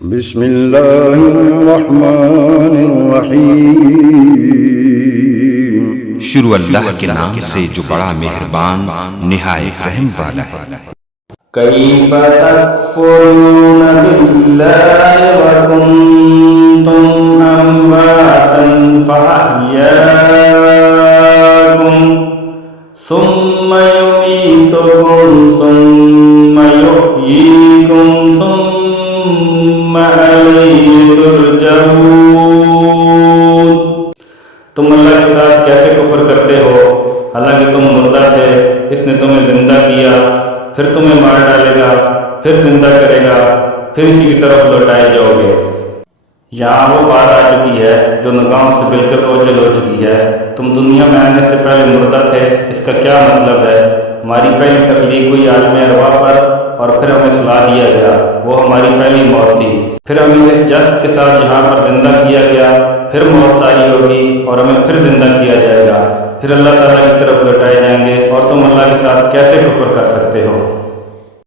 بسم اللہ الرحمن الرحیم، شروع اللہ کے نام سے جو بڑا مہربان نہایت رحم والا ہے۔ کیف تکفرون باللہ وکنتم امواتا فاحیاکم ثم یمیتکم ثم یحییکم ثم الیہ ترجعون۔ تم اللہ کے ساتھ کیسے کفر کرتے ہو حالانکہ تم مردہ تھے، اس نے تمہیں زندہ کیا، پھر تمہیں مار ڈالے گا، پھر زندہ کرے گا، پھر اسی کی طرف لوٹائے جاؤ گے۔ یہاں وہ بات آ چکی ہے جو نگاہوں سے بالکل اوجھل ہو چکی ہے۔ تم دنیا میں آنے سے پہلے مردہ تھے، اس کا کیا مطلب ہے؟ ہماری پہلی تخلیق ہوئی عالم ارواح پر، اور پھر ہمیں سلا دیا گیا، وہ ہماری پہلی موت تھی۔ پھر ہمیں اس جسد کے ساتھ یہاں پر زندہ کیا گیا، پھر موت طاری ہوگی اور ہمیں پھر زندہ کیا جائے گا، پھر اللہ تعالیٰ کی طرف لوٹائے جائیں گے، اور تم اللہ کے ساتھ کیسے کفر کر سکتے ہو؟